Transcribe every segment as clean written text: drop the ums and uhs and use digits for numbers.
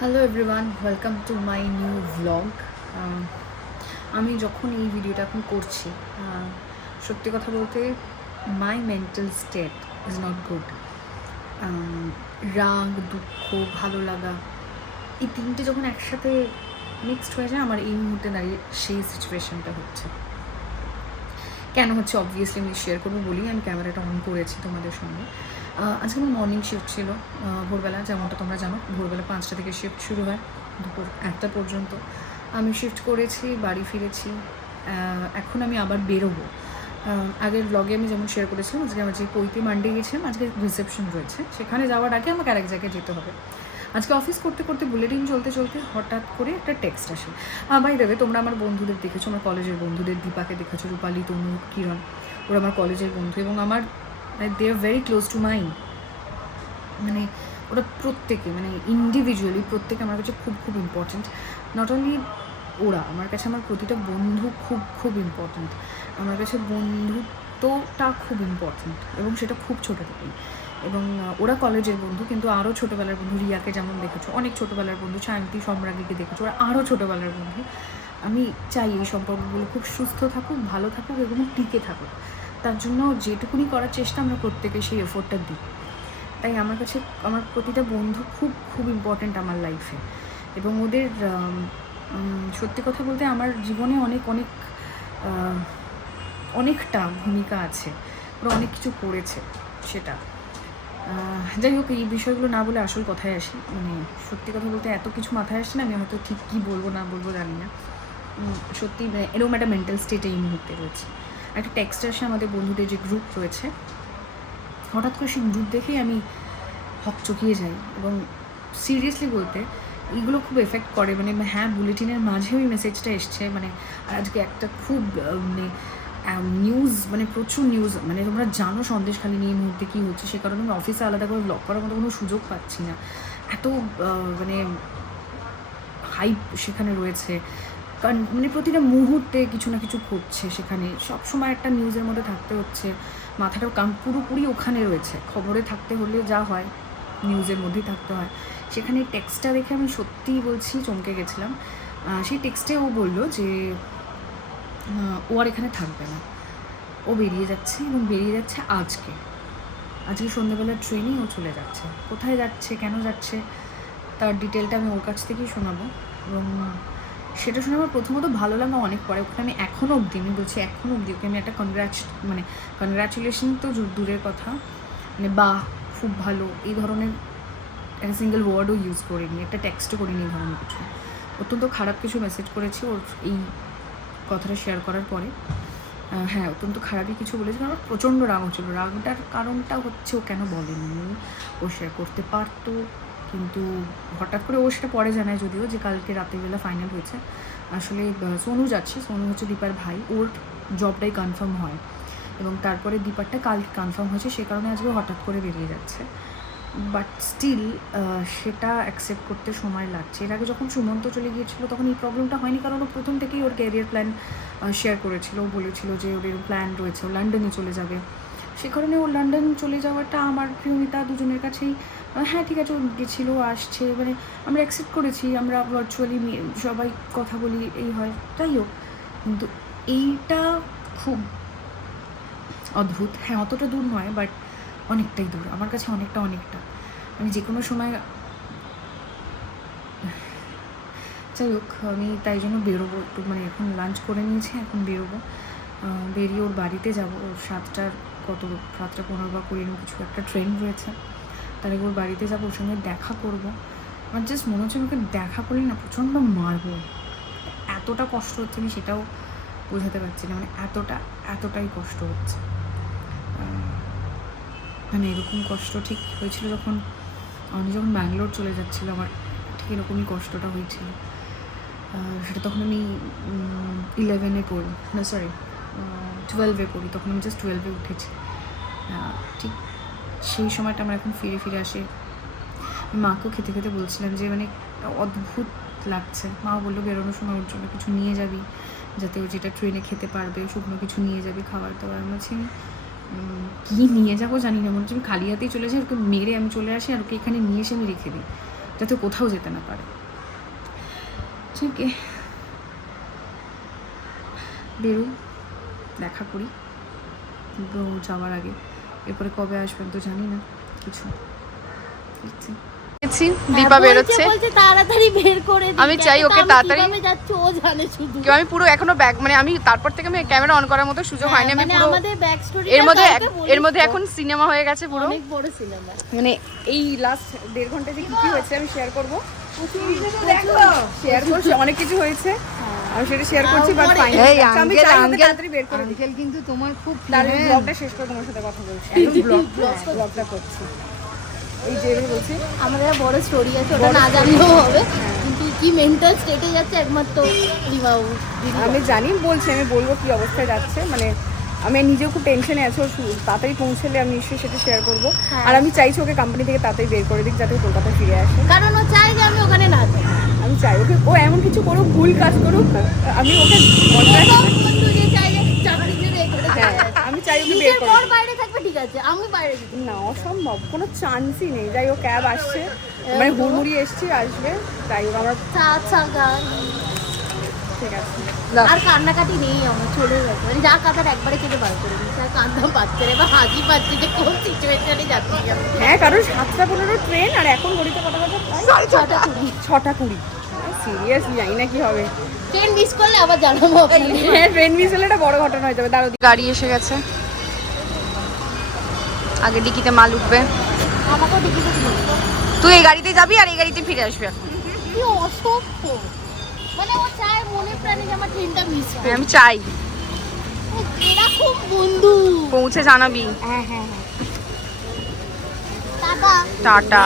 Hello everyone, welcome to my new vlog. আমি যখন এই ভিডিওটা এখন করছি, সত্যি কথা বলতে মাই mental state is not good. রাগ, দুঃখ, ভালো লাগা, এই তিনটে যখন একসাথে মিক্সড হয়ে যায়, আমার এই মুহূর্তে দাঁড়িয়ে সেই সিচুয়েশানটা হচ্ছে। কেন হচ্ছে অবভিয়াসলি আমি শেয়ার করবো বলি আমি ক্যামেরাটা অন করেছি তোমাদের সঙ্গে। আজকে আমার মর্নিং শিফট ছিল, ভোরবেলা, যেমনটা তোমরা জানো ভোরবেলা 5টা থেকে শিফট শুরু হয় দুপুর 1টা পর্যন্ত। আমি শিফট করেছি, বাড়ি ফিরেছি, এখন আমি আবার বেরোবো। আগের ব্লগে আমি যেমন শেয়ার করেছিলাম, আজকে আমার যে পৈতে মান্ডে গেছিলাম, আজকে রিসেপশন রয়েছে, সেখানে যাওয়ার আগে আমাকে আরেক জায়গায় যেতে হবে। আজকে অফিস করতে করতে বুলেটিন চলতে চলতে হঠাৎ করে একটা টেক্সট আসে। বাই দেবে, তোমরা আমার বন্ধুদের দেখেছো, আমার কলেজের বন্ধুদের, দীপাকে দেখেছো, রূপালী, তনু, কিরণ, ওরা আমার কলেজের বন্ধু এবং আমার they are very close to mind. মানে ওরা প্রত্যেকে, মানে ইন্ডিভিজুয়ালি প্রত্যেকে আমার কাছে খুব খুব ইম্পর্ট্যান্ট। নট অনলি ওরা, আমার কাছে আমার প্রতিটা বন্ধু খুব খুব ইম্পর্ট্যান্ট। আমার কাছে বন্ধুত্বটা খুব ইম্পর্ট্যান্ট এবং সেটা খুব ছোটো থেকেই। এবং ওরা কলেজের বন্ধু, কিন্তু আরও ছোটোবেলার বন্ধু। রিয়াকে যেমন দেখেছো, অনেক ছোটোবেলার বন্ধু। সায়ন্তী, সম্রাজ্ঞীকে দেখেছো, ওরা আরও ছোটোবেলার বন্ধু। আমি চাই এই সম্পর্কগুলো খুব সুস্থ থাকুক, ভালো থাকুক এবং টিকে থাকুক। তার জন্য যেটুকুনি করার চেষ্টা আমরা প্রত্যেকে সেই এফোর্টটা দিই। তাই আমার কাছে আমার প্রতিটা বন্ধু খুব খুব ইম্পর্ট্যান্ট আমার লাইফে। এবং ওদের সত্যি কথা বলতে আমার জীবনে অনেক অনেক অনেকটা ভূমিকা আছে। ওরা অনেক কিছু করেছে সেটা। যাই হোক, এই বিষয়গুলো না বলে আসল কথায় আসি। মানে সত্যি কথা বলতে এত কিছু মাথায় আসছে না, আমি হয়তো ঠিক কী বলবো না বলবো জানি না। সত্যি এরকম একটা মেন্টাল স্টেটে এই মুহূর্তে রয়েছে। একটা টেক্সট আসে আমাদের বন্ধুদের যে গ্রুপ রয়েছে, হঠাৎ করে সেই গ্রুপ দেখেই আমি হকচকিয়ে যাই। এবং সিরিয়াসলি বলতে এইগুলো খুব এফেক্ট করে। মানে হ্যাঁ, বুলেটিনের মাঝে ওই মেসেজটা এসছে। মানে আজকে একটা খুব মানে নিউজ, মানে প্রচুর নিউজ, মানে তোমরা জানো সন্দেশখালী নিয়ে এই মুহূর্তে কী হচ্ছে, সে কারণে আমি অফিসে আলাদা করে ব্লগ করার মতো কোনো সুযোগ পাচ্ছি না। এত মানে হাইপ সেখানে রয়েছে, কারণ মানে প্রতিটা মুহূর্তে কিছু না কিছু ঘটছে সেখানে। সবসময় একটা নিউজের মধ্যে থাকতে হচ্ছে, মাথাটাও পুরোপুরি ওখানে রয়েছে। খবরে থাকতে হলে যা হয় নিউজের মধ্যেই থাকতে হয়। সেখানে টেক্সটটা দেখে আমি সত্যিই বলছি চমকে গেছিলাম। সেই টেক্সটে ও বললো যে ও আর এখানে থাকবে না, ও বেরিয়ে যাচ্ছে এবং বেরিয়ে যাচ্ছে আজকে সন্ধ্যেবেলার ট্রেনেই ও চলে যাচ্ছে। কোথায় যাচ্ছে, কেন যাচ্ছে, তার ডিটেলটা আমি ওর কাছ থেকেই শোনাবো। এবং সেটা শুনে আমার প্রথমত ভালো লাগা অনেক পরে। ওকে আমি এখনও অবধি, আমি বলছি এখনও অবধি ওকে আমি একটা কনগ্রাচুলেশন তো দূরের কথা, মানে বাহ, খুব ভালো, এই ধরনের একটা সিঙ্গেল ওয়ার্ডও ইউজ করিনি, একটা টেক্সটও করিনি এই ধরনের কিছু। অত্যন্ত খারাপ কিছু মেসেজ করেছি ওর এই কথাটা শেয়ার করার পরে। হ্যাঁ, অত্যন্ত খারাপই কিছু বলেছে। আমার প্রচণ্ড রাগ হচ্ছিল। রাগটার কারণটা হচ্ছে ও কেন বলেনি, ও শেয়ার করতে পারতো, কিন্তু হঠাৎ করে ও সেটা পরে জানায় যদিও, যে কালকে রাতেরবেলা ফাইনাল হয়েছে। আসলে সোনু যাচ্ছে, সোনু হচ্ছে দীপার ভাই, ওর জবটাই কনফার্ম হয় এবং তারপরে দীপারটা কালকে কনফার্ম হয়েছে, সে কারণে আজকে হঠাৎ করে বেরিয়ে যাচ্ছে। বাট স্টিল সেটা অ্যাকসেপ্ট করতে সময় লাগছে। এর আগে যখন সুমন্ত চলে গিয়েছিলো তখন এই প্রবলেমটা হয়নি, কারণ ও প্রথম থেকেই ওর ক্যারিয়ার প্ল্যান শেয়ার করেছিল। ও বলেছিল যে ওর এরকম প্ল্যান রয়েছে, ও লন্ডনে চলে যাবে। সে কারণে ও লন্ডন চলে যাওয়াটা আমার প্রিয়মিতা দুজনের কাছেই হ্যাঁ ঠিক আছে, ও গেছিলো, আসছে, মানে আমরা অ্যাকসেপ্ট করেছি, আমরা ভার্চুয়ালি সবাই কথা বলি, এই হয়। তাই হোক, কিন্তু এইটা খুব অদ্ভুত। হ্যাঁ, অতটা দূর নয়, বাট অনেকটাই দূর আমার কাছে, অনেকটা। আমি যে কোনো সময়, যাই হোক, আমি তাই জন্য বেরোবো একটু, মানে এখন লাঞ্চ করে নিয়েছি, এখন বেরোবো। বেরিয়ে ওর বাড়িতে যাবো। ওর 7:15 বা 20 কিছু একটা ট্রেন রয়েছে, তার আগে ওর বাড়িতে যাবো, ওর সঙ্গে দেখা করবো। আমার জাস্ট মনে হচ্ছে আমাকে দেখা করলে না প্রচণ্ড মারবো। এতটা কষ্ট হচ্ছে আমি সেটাও বোঝাতে পারছি না, মানে এতটাই কষ্ট হচ্ছে। মানে এরকম কষ্ট ঠিক হয়েছিল যখন ব্যাঙ্গালোর চলে যাচ্ছিলো, আমার ঠিক এরকমই কষ্টটা হয়েছিল। সেটা তখন আমি 11-এ পড়ি, না সরি 12-এ পড়ি, তখন আমি জাস্ট 12-এ উঠেছি। ঠিক সেই সময়টা আমার এখন ফিরে আসে। মাকেও খেতে খেতে বলছিলাম যে মানে অদ্ভুত লাগছে। মাও বললো বেরোনোর সময় ওর জন্য কিছু নিয়ে যাবি, যাতে ও যেটা ট্রেনে খেতে পারবে, শুকনো কিছু নিয়ে যাবি, খাবার দাবার। আমি বলছি কী নিয়ে যাবো জানি না, মনে হচ্ছে আমি খালি হাতেই চলে যাই, ওকে মেরে আমি চলে আসি আর ওকে এখানে নিয়ে এসে আমি রেখে দিই। যাতে কোথাও যেতে না পারে। ঠিক বেরো, দেখা করি যাওয়ার আগে। এরপরে কবে আসবেন তো জানি না কিছু। দীপা বেরোচ্ছে, তাড়াতাড়ি বের করে দিই। আমি চাই ওকে তাড়াতাড়ি যাচ্ছে ও জানে শুধু। আমি পুরো এখনো ব্যাগ মানে আমি তারপর থেকে আমি ক্যামেরা অন করার মতো সুযোগ হয়নি। আমি পুরো আমাদের ব্যাক স্টোরি এর মধ্যে এখন সিনেমা হয়ে গেছে পুরো, অনেক বড় সিনেমা। মানে এই লাস্ট 1.5 ঘন্টা যে কি হয়েছে আমি শেয়ার করব। শেয়ার করছি, অনেক কিছু হয়েছে আমি সেটা শেয়ার করছি। বাট ফাইনালি আমি চাই ওকে তাড়াতাড়ি বের করে দিই। আঙ্কেল কিন্তু তোমার খুব তাহলে ব্লগটা শেষ করে তোমার সাথে কথা বলছি। ব্লগটা করছি। এই যে বলছি আমাদের বড় স্টোরি আছে, ওটা না জানলেও হবে, কিন্তু কি মেন্টাল স্টেটে যাচ্ছে একমাত্র রিমাবু। আমি জানি বলছি, আমি বলবো কি অবস্থায় যাচ্ছে। মানে আমি নিজেও খুব টেনশনে আছি, ও তাড়াতাড়ি পৌঁছলে আমি নিশ্চয়ই সেটা শেয়ার করবো। আর আমি চাইছি ওকে কোম্পানি থেকে তাড়াতাড়ি বের করে দিক যাতে ও কলকাতায় ফিরে আসে, কারণ ও চাই যে আমি ওখানে না যাই। আমি চাই ওকে ও এমন কিছু করুক, ভুল কাজ করুক, আমি ওকে আমি চাই ওকে বের করে। বাইরে থাকবে ঠিক আছে, আমি বাইরে না, অসম্ভব, কোনো চান্সই নেই। যাই ও ক্যাব আসছে, মানে হুড়মুড়ি এসছি, আসবে, তাই হোক আমার ঠিক আছে। আর কান্নাকাটি নেই, আমার চলে গেছে, মানে যা কাঁদার একবারে কেটে বার করে দিচ্ছে। আর কান্না পাচ্ছে না বা হাসি পাচ্ছে যে কোন সিচুয়েশনে যাচ্ছি। হ্যাঁ, কারণ 7:15 ট্রেন, আর এখন ঘড়িতে কটা বাজে? 6:20। সিরিয়াসলি জানি না কি হবে। ট্রেন মিস করলে আবার জানাবো। হ্যাঁ, ট্রেন মিস হলে একটা বড় ঘটনা হয়ে যাবে। দাঁড়াও, গাড়ি এসে গেছে, আগে ডিকিতে মাল উঠবে। আমাকেও ডিকিতে দিবি। তুই এই গাড়িতে যাবি আর এই গাড়িতে ফিরে আসবি এখন। কি অসভ্য, মানে ও চায় মনে প্রাণে যে আমার ট্রেনটা মিস হয়। আমি চাই এরকম বন্ধু। পৌঁছে জানাবি। হ্যাঁ হ্যাঁ হ্যাঁ, টাটা টাটা।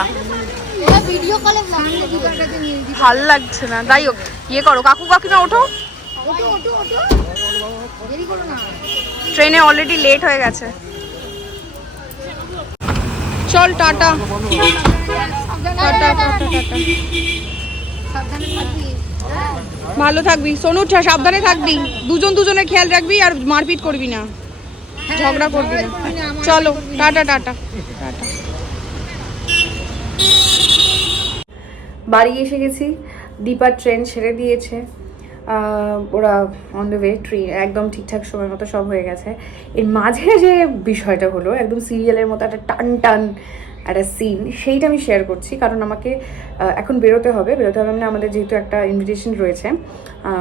এরা ভিডিও কলে ব্লগ ভাল লাগছে না, যাই হোক ইয়ে করো, কাকু কাকিমা ওঠো, ওটো ওটো ওটো, দেরি করো না, ট্রেনে অলরেডি লেট হয়ে গেছে। চল টাটা টাটা টাটা টাটা। সাবধানে থাকবি। ভালো থাকবি সোনু, সাবধানে থাকবি, দুজনের খেয়াল রাখবি, আর মারপিট করবি না, ঝগড়া করবি না। চলো টাটা টাটা টাটা। বাড়ি এসে গেছি, দীপার ট্রেন ছেড়ে দিয়েছে, ওরা অন দ্য ওয়ে, ট্রেন একদম ঠিকঠাক সময় মতো সব হয়ে গেছে। এর মাঝে যে বিষয়টা হলো, একদম সিরিয়ালের মতো একটা টান একটা সিন, সেইটা আমি শেয়ার করছি। কারণ আমাকে এখন বেরোতে হবে মানে আমাদের যেহেতু একটা ইনভিটেশন রয়েছে,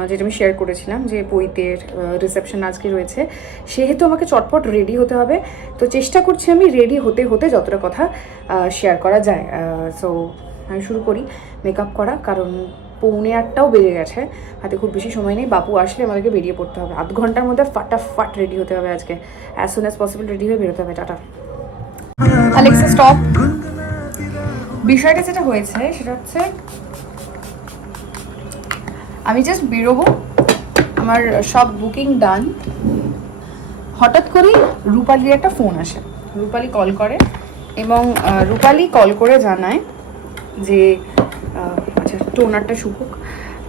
যেটা আমি শেয়ার করেছিলাম যে বইতের রিসেপশন আজকে রয়েছে, সেহেতু আমাকে চটপট রেডি হতে হবে। তো চেষ্টা করছি আমি রেডি হতে হতে যতটা কথা শেয়ার করা যায়। সো আমি শুরু করি মেকআপ করা, কারণ 7:45 বেজে গেছে, হাতে খুব বেশি সময় নেই। বাপু আসলে আমাদেরকে বেরিয়ে পড়তে হবে, আধ ঘন্টার মধ্যে ফাটাফাট রেডি হতে হবে আজকে, as soon as possible ready হয়ে বেরোতে হবে। টাটা। Alexa stop. বিষয়টা যেটা হয়েছে সেটা হচ্ছে, আমি জাস্ট বেরোবো, আমার সব বুকিং ডান, হঠাৎ করেই রূপালির একটা ফোন আসে। রূপালি কল করে, এবং রূপালি কল করে জানায় যে, আচ্ছা টোনারটা শুকুক,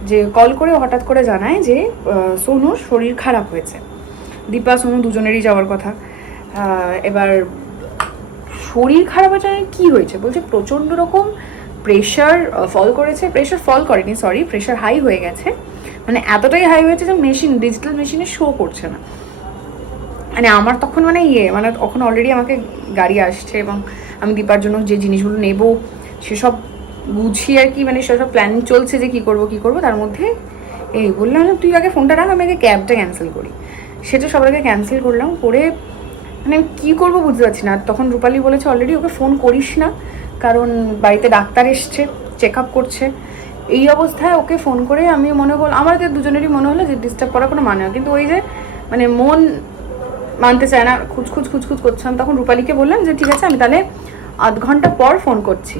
যে কল করে হঠাৎ করে জানায় যে সোনুর শরীর খারাপ হয়েছে। দীপা সোনু দুজনেরই যাওয়ার কথা। এবার শরীর খারাপ হয়েছে, কী হয়েছে বলছে, প্রচণ্ড রকম প্রেশার ফল করেছে, প্রেশার ফল করেনি সরি, প্রেশার হাই হয়ে গেছে, মানে এতটাই হাই হয়েছে যে ডিজিটাল মেশিনে শো করছে না। মানে আমার তখন মানে তখন অলরেডি আমাকে গাড়ি আসছে, এবং আমি দীপার জন্য যে জিনিসগুলো নেব সেসব বুঝিয়ে আর কি, মানে সেসব প্ল্যানিং চলছে যে কী করবো। তার মধ্যে এই বললাম, তুই আগে ফোনটা রাখ, আমি আগে ক্যাবটা ক্যান্সেল করি। সেটা সবার আগে ক্যান্সেল করলাম, করে মানে আমি কী করবো বুঝতে পারছি না। তখন রূপালি বলেছে অলরেডি ওকে ফোন করিস না, কারণ বাড়িতে ডাক্তার এসছে, চেক আপ করছে। এই অবস্থায় ওকে ফোন করে আমি আমাদের দুজনেরই মনে হলো যে ডিস্টার্ব করার কোনো মানে হয়, কিন্তু ওই যে মানে মন মানতে চায় না, খুঁজখুজ করছিলাম। তখন রূপালিকে বললাম যে ঠিক আছে, আমি তাহলে আধ ঘন্টা পর ফোন করছি।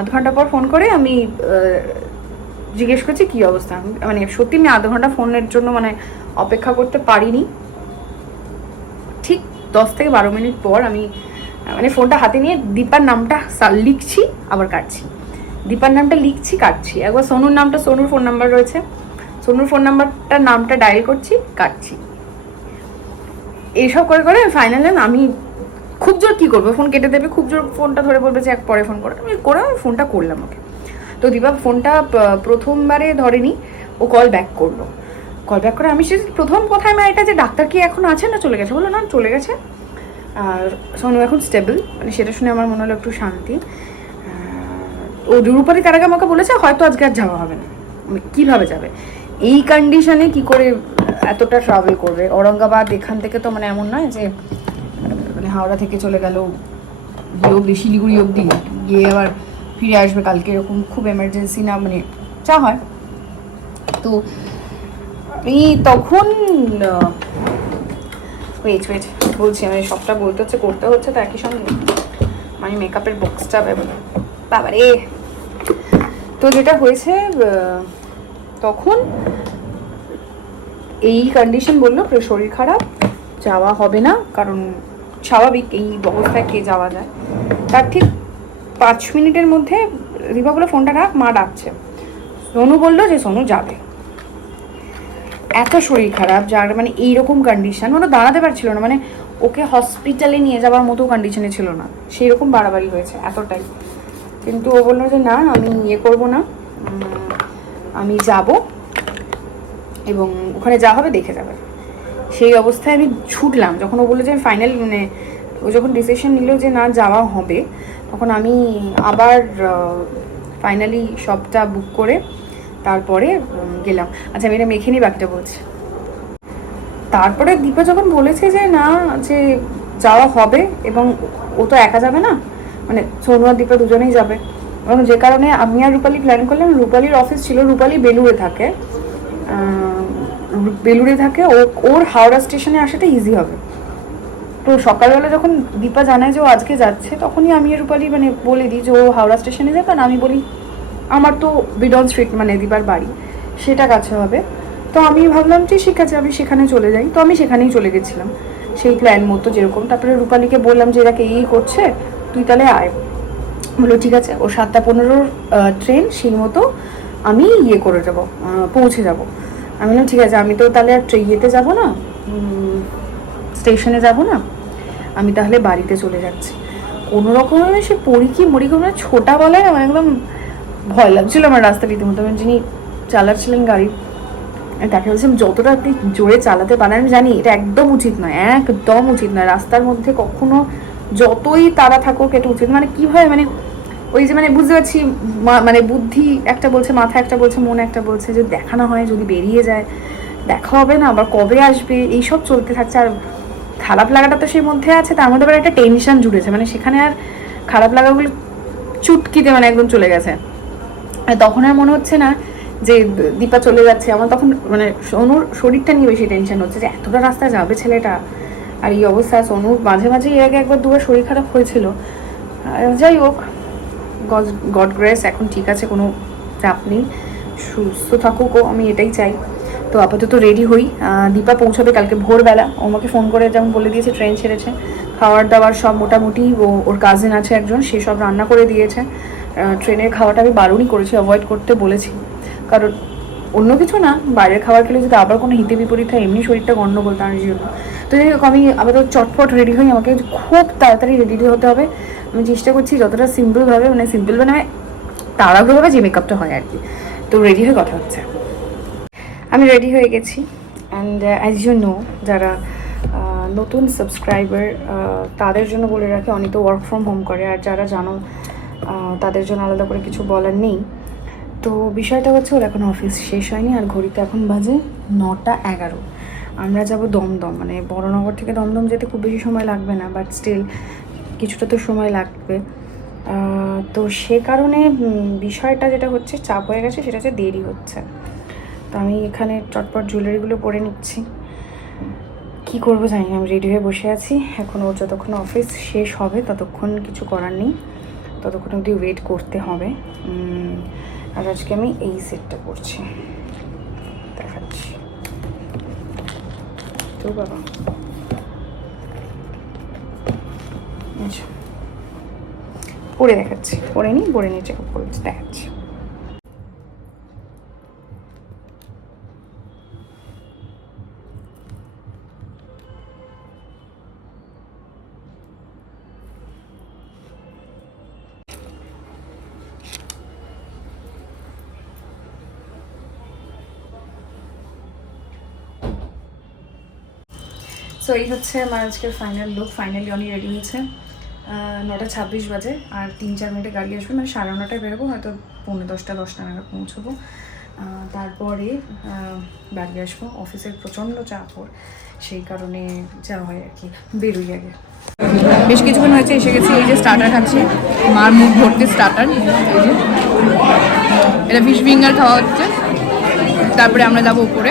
আধ ঘন্টা পর ফোন করে আমি জিজ্ঞেস করছি কী অবস্থা। মানে সত্যি আমি আধ ঘন্টা ফোনের জন্য মানে অপেক্ষা করতে পারিনি। ঠিক 10 থেকে 12 মিনিট পর আমি মানে ফোনটা হাতে নিয়ে দীপার নামটা লিখছি, আবার কাটছি, দীপার নামটা লিখছি, কাটছি, একবার সোনুর নামটা, সোনুর ফোন নাম্বার রয়েছে, সোনুর ফোন নাম্বারটার নামটা ডায়াল করছি, কাটছি। এইসব করে করে ফাইনালি আমি খুব জোর কী করবো, ফোন কেটে দেবে, খুব জোর ফোনটা ধরে বলবে যে এক পরে ফোন করে, আমি ফোনটা করলাম ওকে। তো দীপা ফোনটা প্রথমবারে ধরেনি, ও কল ব্যাক করলো। কল ব্যাক করে আমি সে প্রথম কথায় আমি এটা যে ডাক্তার কি এখন আছে না চলে গেছে, বললো না চলে গেছে, আর সোনু এখন স্টেবল। মানে সেটা শুনে আমার মনে হলো একটু শান্তি। ও রূপালী তার আগে আমাকে বলেছে হয়তো আজকে আর যাওয়া হবে না। কীভাবে যাবে এই কন্ডিশনে, কি করে এতটা ট্রাভেল করবে? ঔরঙ্গাবাদ এখান থেকে তো মানে এমন নয় যে মানে হাওড়া থেকে চলে গেল গিয়ে অব্দি শিলিগুড়ি অবধি গিয়ে আবার ফিরে আসবে কালকে, এরকম খুব এমার্জেন্সি না, মানে যা হয়। তো আমি তখন ওয়েট বলছি, আমি সবটা বলতে হচ্ছে, করতে হচ্ছে তো একই সঙ্গে। মানে মেকআপের বক্সটা বাবা রে। তো যেটা হয়েছে তখন এই কন্ডিশন বললো শরীর খারাপ, যাওয়া হবে না, কারণ স্বাভাবিক এই অবস্থায় কে যাওয়া যায়। তার ঠিক 5 মিনিটের মধ্যে দীপা বলে ফোনটা রাখ, মা ডাকছে। সোনু বললো যে সোনু যাবে। এত শরীর খারাপ, যার মানে এইরকম কন্ডিশন, মানে দাঁড়াতে পারছিল না, মানে ওকে হসপিটালে নিয়ে যাওয়ার মতো কন্ডিশনে ছিল না, সেই রকম বাড়াবাড়ি হয়েছে এতটাই। কিন্তু ও বললো যে না আমি করবো না, আমি যাব এবং ওখানে যা হবে দেখে যাবে। সেই অবস্থায় আমি ছুটলাম, যখন ও বললো যে ফাইনাল, মানে ও যখন ডিসিশন নিল যে না যাওয়া হবে, তখন আমি আবার ফাইনালি সবটা বুক করে তারপরে গেলাম। আচ্ছা আমি এটা মেখে নিই, বাকিটা বলছি। তারপরে দীপা যখন বলেছে যে না, যে যাওয়া হবে এবং ও তো একা যাবে না, মানে সোনু আর দীপা দুজনেই যাবে, এবং যে কারণে আমি আর রূপালী প্ল্যান করলাম। রূপালীর অফিস ছিল, রূপালী বেলুড়ে থাকে, ওর হাওড়া স্টেশনে আসাটা ইজি হবে। তো সকালবেলা যখন দীপা জানায় যে ও আজকে যাচ্ছে, তখনই আমি আর রূপালী মানে বলে দিই যে ও হাওড়া স্টেশনে যাবে, আর আমি বলি আমার তো বিডন স্ট্রিট মানে দীপার বাড়ি, সেটা কাছে হবে। তো আমি ভাবলাম যে ঠিক আছে আমি সেখানে চলে যাই। তো আমি সেখানেই চলে গেছিলাম সেই প্ল্যান মতো যেরকম। তারপরে রূপালীকে বললাম যে এরাকে এই করছে, তুই তাহলে আয়। বললো ঠিক আছে। ও 7:15 ট্রেন, সেই মতো আমি করে যাবো, পৌঁছে যাব। আমি বললাম ঠিক আছে, আমি তো তাহলে আর ইয়েতে যাবো না, স্টেশনে যাব না, আমি তাহলে বাড়িতে চলে যাচ্ছি। কোনো রকমে সে মরি কোনো ছোটা বলে না, একদম ভয় লাগছিল আমার রাস্তা রীতিমতো। যিনি চালাচ্ছিলেন গাড়ি, তাকে বলছিলাম যতটা আপনি জোরে চালাতে পারেন, আমি জানি এটা একদম উচিত নয়, একদম উচিত নয় রাস্তার মধ্যে কখনো, যতই তাড়া থাকুক এটা উচিত। মানে কী হয়, মানে ওই যে মানে বুঝতে পারছি, মানে বুদ্ধি একটা বলছে, মাথা একটা বলছে, মন একটা বলছে যে দেখা না হয়, যদি বেরিয়ে যায় দেখা হবে না, আবার কবে আসবে, এইসব চলতে থাকছে। আর খারাপ লাগাটা তো সেই মধ্যে আছে, তার মধ্যে আবার একটা টেনশন জুড়েছে, মানে সেখানে আর খারাপ লাগাগুলো চুটকিতে মানে একদম চলে গেছে। তখন আর মনে হচ্ছে না যে দীপা চলে যাচ্ছে। আমার তখন মানে সোনুর শরীরটা নিয়ে বেশি টেনশন হচ্ছে, যে এতটা রাস্তা যাবে ছেলেটা, আর এই অবস্থা। সোনুর মাঝে মাঝে এর আগে একবার দুবার শরীর খারাপ হয়েছিল। যাই হোক, গড গ্রেস এখন ঠিক আছে, কোনো চাপ নেই, সুস্থ থাকুক ও, আমি এটাই চাই। তো আপাতত রেডি হই, দীপা পৌঁছাবে কালকে ভোরবেলা। ও আমাকে ফোন করে যেমন বলে দিয়েছে ট্রেন ছেড়েছে, খাওয়ার দাওয়ার সব মোটামুটি ওর কাজিন আছে একজন, সে সব রান্না করে দিয়েছে। ট্রেনের খাওয়াটা আমি বারণই করেছি, অ্যাভয়েড করতে বলেছি, কারণ অন্য কিছু না, বাইরের খাবার খেলে যদি আবার কোনো হিতে বিপরীত হয়, এমনি শরীরটা গণ্ডগোল তার জন্য। তো যাই হোক, আমি আপাতত চটপট রেডি হই, আমাকে খুব তাড়াতাড়ি রেডি হতে হবে। আমি চেষ্টা করছি যতটা সিম্পলভাবে, মানে সিম্পল মানে তাড়াহুড়োভাবে যে মেকআপটা হয় আর কি। তো রেডি হয়ে কথা হচ্ছে। আমি রেডি হয়ে গেছি, অ্যান্ড অ্যাজ ইউ নো, যারা নতুন সাবস্ক্রাইবার তাদের জন্য বলে রাখি, অনেক তো ওয়ার্ক ফ্রম হোম করে, আর যারা জানো তাদের জন্য আলাদা করে কিছু বলার নেই। তো বিষয়টা হচ্ছে ওর এখন অফিস শেষ হয়নি, আর ঘড়িতে এখন বাজে 9:11। আমরা যাব দমদম, মানে বড়নগর থেকে দমদম যেতে খুব বেশি সময় লাগবে না, বাট স্টিল কিছুটা তো সময় লাগবে। তো সে কারণে বিষয়টা যেটা হচ্ছে, চাপ হয়ে গেছে, সেটা হচ্ছে দেরি হচ্ছে। তো আমি এখানে চটপট জুয়েলারিগুলো পরে নিচ্ছি, কি করবো জানি না। আমি রেডি হয়ে বসে আছি, এখন ওর যতক্ষণ অফিস শেষ হবে ততক্ষণ কিছু করার নেই, ততক্ষণ অবধি ওয়েট করতে হবে। আর আজকে আমি এই সেটটা করছি, দেখাচ্ছি তো বাবা। আচ্ছা পরে দেখাচ্ছি, পরে নিয়ে চেক আপ করে দেখাচ্ছি। সো এই হচ্ছে আমার আজকের ফাইনাল লুক। ফাইনালি অনেক রেডি হয়েছে। 9:26 বাজে, আর 3-4 মিনিটে গাড়ি আসবে, মানে 9:30টায় বেরোবো, হয়তো 9:45-10টা নাগাদ পৌঁছবো। তারপরে বাড়ি আসবো। অফিসের প্রচণ্ড চাপ ওর, সেই কারণে যাওয়া হয় আর কি, বেরোই আগে। বেশ কিছুক্ষণ হয়েছে এসে গেছি। এই যে স্টার্টার খাচ্ছি, মার মুখ ভর্তি স্টার্টার। এই যে এটা ফিশ ফিঙ্গার খাওয়া হচ্ছে। তারপরে আমরা যাবো উপরে,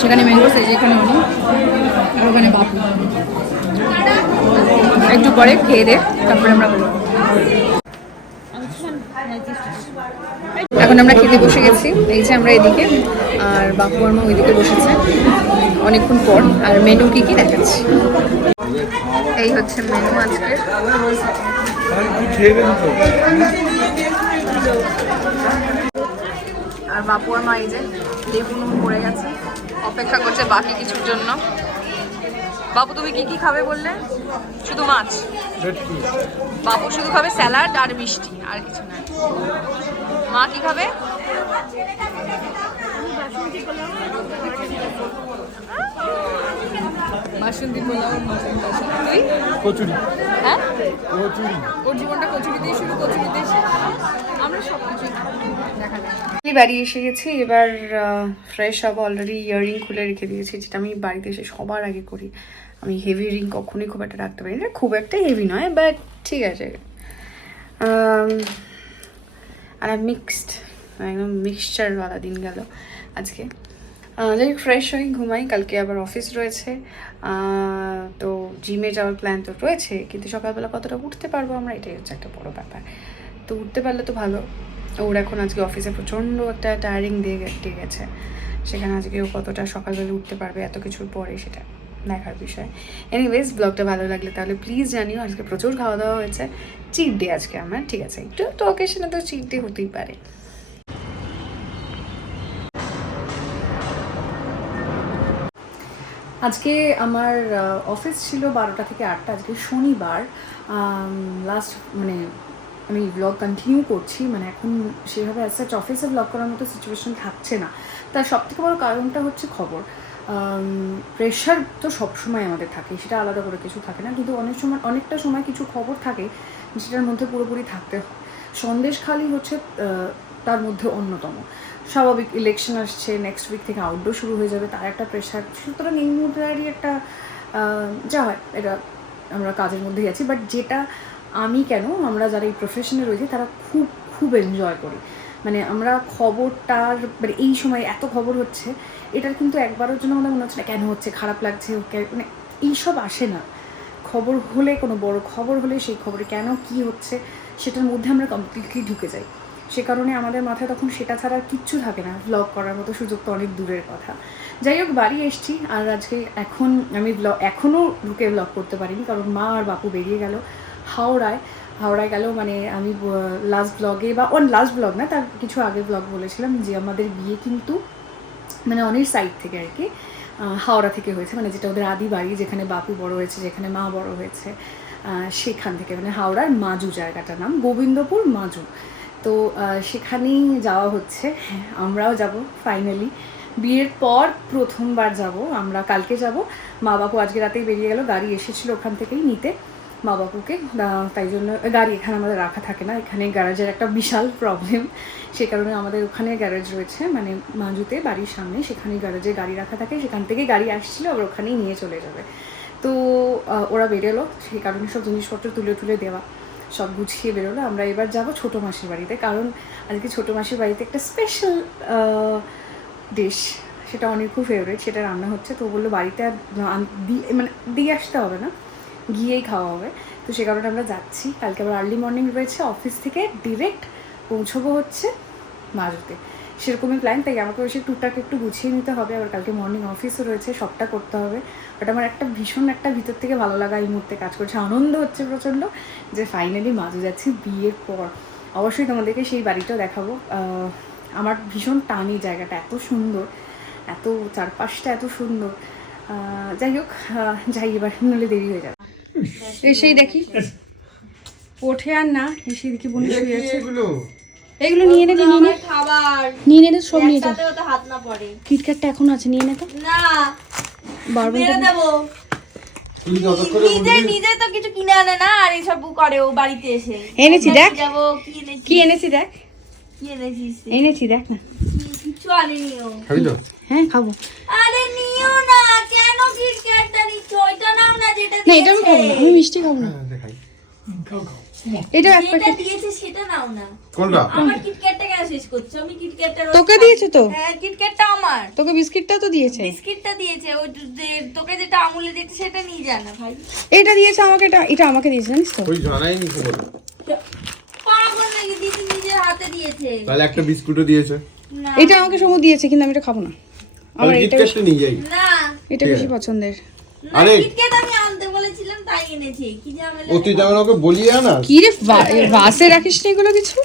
সেখানে ম্যাঙ্গোস, এই যে এখানে উনি, আর ওখানে বাপু। একটু পরে খেয়ে দে, তারপরে আমরা এখন আমরা খেতে বসে গেছি। এই যে আমরা এদিকে, আর বাপু আর মা ওইদিকে বসেছে অনেকক্ষণ পর। আর মেনু কি কি দেখাচ্ছি। এই হচ্ছে মেনু আজকে। আর বাপু আর মা এই যে লেবু পড়ে গেছে, অপেক্ষা করছে বাকি কিছুর জন্য। বাবু তুমি কি কি খাবে বললে? শুধু মাছ? বাবু শুধু খাবে স্যালাড আর মিষ্টি, আর কিছু না। মা কি খাবে? বাসন্তী পোলাও। তুই? কচুরি। হ্যাঁ, কচুরি। ওর জীবনটা কচুরি দিয়ে শুরু, কচুরি দিয়ে শেষ। আমরা সব কিছুই দেখা যায়। বাড়ি এসে গেছি, এবার ফ্রেশ হবো। অলরেডি ইয়াররিং খুলে রেখে দিয়েছি, যেটা আমি বাড়িতে এসে সবার আগে করি। আমি হেভি রিং কখনোই খুব একটা রাখতে পারি না, খুব একটা হেভি নয়, বাট ঠিক আছে। আর মিক্সড, একদম মিক্সচারওয়ালা দিন গেল আজকে। যাই হোক, ফ্রেশ হই, ঘুমাই। কালকে আবার অফিস রয়েছে, তো জিমে যাওয়ার প্ল্যান তো রয়েছে, কিন্তু সকালবেলা কতটা উঠতে পারবো আমরা, এটাই হচ্ছে একটা বড় ব্যাপার। তো উঠতে পারলে তো ভালো। ওর এখন আজকে অফিসে প্রচণ্ড একটা টায়ারিং দিয়ে গেছে, সেখানে আজকে ও কতটা সকালবেলা উঠতে পারবে এত কিছুর পরে, সেটা দেখার বিষয়। এনিওয়েজ, ব্লগটা ভালো লাগলে তাহলে প্লিজ জানিও। আজকে প্রচুর খাওয়া দাওয়া হয়েছে, চিট ডে আজকে আমার, ঠিক আছে? একটু তো অকেশনে তো চিট ডে হতেই পারে। আজকে আমার অফিস ছিল 12টা থেকে 8টা। আজকে শনিবার, লাস্ট, মানে আমি ব্লগ কন্টিনিউ করছি, মানে এখন সেভাবে অ্যাজ সাচ অফিসে ব্লগ করার মতো সিচুয়েশন থাকছে না। তার সবথেকে বড় কারণটা হচ্ছে খবর। প্রেশার তো সবসময় আমাদের থাকে, সেটা আলাদা করে কিছু থাকে না, কিন্তু অনেকটা সময় কিছু খবর থাকে যেটার মধ্যে পুরোপুরি থাকতে হয়। সন্দেশখালি হচ্ছে তার মধ্যে অন্যতম। স্বাভাবিক, ইলেকশন আসছে, নেক্সট উইক থেকে আউটডোর শুরু হয়ে যাবে, তার একটা প্রেশার। সুতরাং এই মুহূর্তেরই একটা যা হয়, এটা আমরা কাজের মধ্যেই আছি। বাট যেটা আমরা যারা এই প্রফেশনে রয়েছি তারা খুব খুব এনজয় করি। মানে আমরা খবরটার, মানে এই সময় এত খবর হচ্ছে, এটার কিন্তু একবারের জন্য আমাদের মনে হচ্ছে না কেন হচ্ছে, খারাপ লাগছে, মানে এইসব আসে না। খবর হলে, কোনো বড় খবর হলে সেই খবরে কেন কি হচ্ছে সেটার মধ্যে আমরা কমপ্লিটলি ঢুকে যাই। সে কারণে আমাদের মাথায় তখন সেটা ছাড়া আর কিচ্ছু থাকে না। ভ্লগ করার মতো সুযোগ তো অনেক দূরের কথা। যাই হোক, বাড়ি এসছি, আর আজকে আমি এখনও ঢুকে ব্লগ করতে পারিনি, কারণ মা আর বাপু বেরিয়ে গেল হাওড়ায় গেল। মানে আমি লাস্ট ব্লগে, বা লাস্ট ব্লগ না, তার কিছু আগে ব্লগ বলেছিলাম যে আমাদের বিয়ে কিন্তু মানে অনেক সাইড থেকে আর কি হাওড়া থেকে হয়েছে, মানে যেটা ওদের আদি বাড়ি, যেখানে বাপু বড় হয়েছে, যেখানে মা বড় হয়েছে, সেখান থেকে, মানে হাওড়ার মাজু, জায়গাটার নাম গোবিন্দপুর মাজু। তো সেখানেই যাওয়া হচ্ছে। হ্যাঁ, আমরাও যাব ফাইনালি। বিয়ের পর প্রথমবার যাব আমরা। কালকে যাব, মা বাপু আজকে রাতেই বেরিয়ে গেল। গাড়ি এসেছিলো ওখান থেকেই নিতে মা বাপুকে, তাই জন্য গাড়ি এখানে আমাদের রাখা থাকে না। এখানে গ্যারেজের একটা বিশাল প্রবলেম, সে কারণে আমাদের ওখানে গ্যারেজ রয়েছে, মানে মাজুতে বাড়ির সামনে, সেখানে গ্যারেজে গাড়ি রাখা থাকে। সেখান থেকেই গাড়ি আসছিলো, আবার ওখানেই নিয়ে চলে যাবে। তো ওরা বেরোলো, সেই কারণে সব জিনিসপত্র তুলে দেওয়া, সব গুছিয়ে বেরোলো। আমরা এবার যাব ছোটো মাসির বাড়িতে, কারণ আজকে ছোটো মাসির বাড়িতে একটা স্পেশাল ডিশ, সেটা অনেক খুব ফেভারিট, সেটা রান্না হচ্ছে। তো বললো বাড়িতে আর মানে দিয়ে আসতে হবে না, গিয়েই খাওয়া হবে। তো সে কারণে আমরা যাচ্ছি। কালকে আবার আর্লি মর্নিং রয়েছে, অফিস থেকে ডিরেক্ট পৌঁছবো হচ্ছে মাজুতে, সেরকমই প্ল্যান। তাই আমাকে ওই ট্যুরটাকে একটু গুছিয়ে নিতে হবে। আবার কালকে মর্নিং অফিসও রয়েছে, সবটা করতে হবে। বাট আমার ভীষণ একটা ভিতর থেকে ভালো লাগা এই মুহূর্তে কাজ করছে, আনন্দ হচ্ছে প্রচণ্ড যে ফাইনালি মাজু যাচ্ছি বিয়ের পর। অবশ্যই তোমাদেরকে সেই বাড়িটাও দেখাবো। আমার ভীষণ টানি জায়গাটা, এত সুন্দর, এত চারপাশটা এত সুন্দর। যাই হোক, যাই এবার, নইলে দেরি হয়ে যাবে। এসেই দেখি ওঠে আর না, এসে দেখি বোন শুয়ে আছে। এগুলো নিয়ে নে, খাবার নিয়ে নে, সব নিয়ে যা। কিটক্যাটটা এখনো আছে, নিয়ে নে তো। না মেরে দেবো। নিজে তো কিছু কিনে আনে না, আর এসব করে ও বাড়িতে এসে। এনেছি দেখ, যাবো কি এনেছি দেখ, কি এনেছিস? এনেছি দেখ না। কিছু আনেনি ও। হ্যাঁ খাবো। আরে নিও না, কেন কিটক্যাটটা নিচ্ছ? ওইটা নাও না যেটা না এটা আমি খাবো না, আমি মিষ্টি খাবো না। এটা এক যেটা প্যাকেট দিয়েছে সেটা নাও না। কোনটা? আমার কিটক্যাটটা কেন শেষ করছো? আমি কিটক্যাটটা তোকে দিয়েছে তো, হ্যাঁ কিটক্যাটটা আমার। তোকে বিস্কিটটাও তো দিয়েছে। বিস্কিটটা দিয়েছে, ওই তোকে যেটা আমুলে দিয়েছে সেটা নিয়ে যা না ভাই। এটা দিয়েছে আমাকে, এটা আমাকে দিয়েছে জানিস তো। ওই জানাইনি তো বলো। পাগল নাকি, দিদি নিজের হাতে দিয়েছে। তাহলে একটা বিস্কুটও দিয়েছে। না এটা আমাকে সমু দিয়েছে কিন্তু আমি এটা খাবো না, আমার তাহলে এটা কিটক্যাটটা নিয়ে যাই। না এটা বেশি পছন্দের। না, আরে। কিটক্যাট আমি আনতে বলেছিলাম তাই এনেছি। কি ঝামেলা? ও তুই যেমন ওকে বলিয়ে না। কি রে বাসে রাখিস না এগুলো কিছু,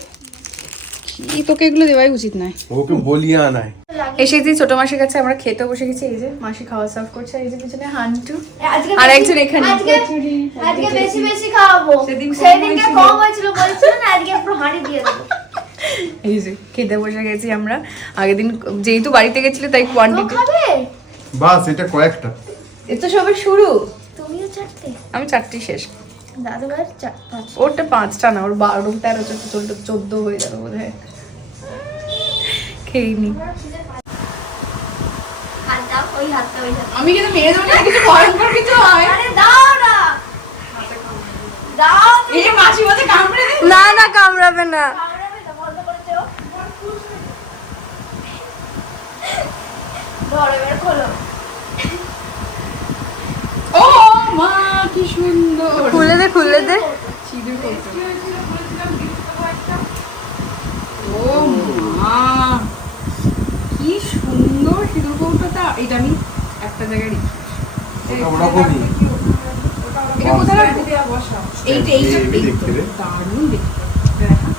কি তোকে এগুলো দেওয়াই উচিত নয়। ওকে বলিয়ে আনায়। এসেছি ছোট মাসির কাছে, আমরা খেতে বসে গেছি। এই যে মাসি খাওয়া সার্ভ করছে, এই যে পিছনে হান্টু আজকে আর বেশি- একজন এখানে আজকে বেশি বেশি খাওয়াবো। সেদিনকে কম হয়েছিল বলছিল না, আজকে পুরো হাঁড়ি দিয়ে দেবো। এই যে খেতে বসে গেছি আমরা। আগের দিন যেহেতু বাড়িতে গেছিল তাই তো কোয়ান্টিটি, খাবে? বাস এটা কয়েকটা। এ তো সবে শুরু। তুমিও চারটে, আমি 4টি শেষ, দাদু ভাই পাঁচ। ওরটা 5টা না, ওর 12 13 14 হয়ে যাবে বোধ হয়। খেইনি হাত দাও, ওই হাতটা, ওই হাতটা। আমি কিন্তু মেরে দেবো না, কিছু ভয়ঙ্কর কিছু হয়। আরে দাও না, দাও। এই যে মাসি বলছে কামড়ে দে। না না কামড়াবে না। কামড়াবে না, বন্ধ করে দাও। ধরো, এবার খোলো। ও মা কি সুন্দর, খুলে দে খুলে দে। সিঁদুর পড়তো। ও মা কি সুন্দর সিঁদুর কৌটোটা। এটা আমি একটা জায়গায় রেখি। ওটা ওরকমই। এটা কোথায় রাখবো? এইটা এইটা হেবি দেখতে রে। দারুণ দেখতে। এটা দেখা।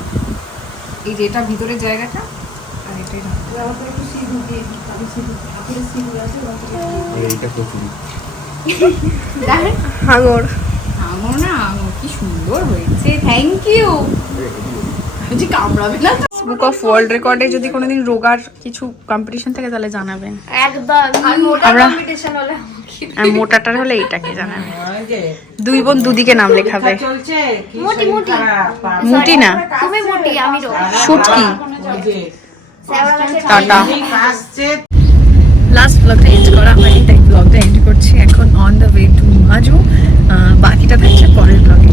এই যে এটা ভিতরের জায়গাটা আর এটাই রাখবো। এইটা কচুরি। হাঙর। আঙুর না আঙুর, কি সুন্দর হয়েছে, থ্যাংক ইউ। যে কামড়াবে না। বুক অফ ওয়ার্ল্ড রেকর্ডে যদি কোনোদিন রোগার কিছু কম্পিটিশন থাকে তাহলে জানাবেন। একদম। আর মোটা আমরা- কম্পিটিশন হলে আর মোটাটার হলে এইটাকে জানাবেন। দুই বোন দুদিকে নাম লেখাবে। মোটি মোটি। মুটি না, তুমি মোটি, আমি রোগ। শুটকি। শ্যাওড়া মাছের টাটা। লাস্ট ব্লগটা এন্ড করা হয়নি তাই ব্লগটা এন্ড করছি এখন। অন দ্য ওয়ে টু মাজু, বাকিটা থাকছে পরের ব্লগে।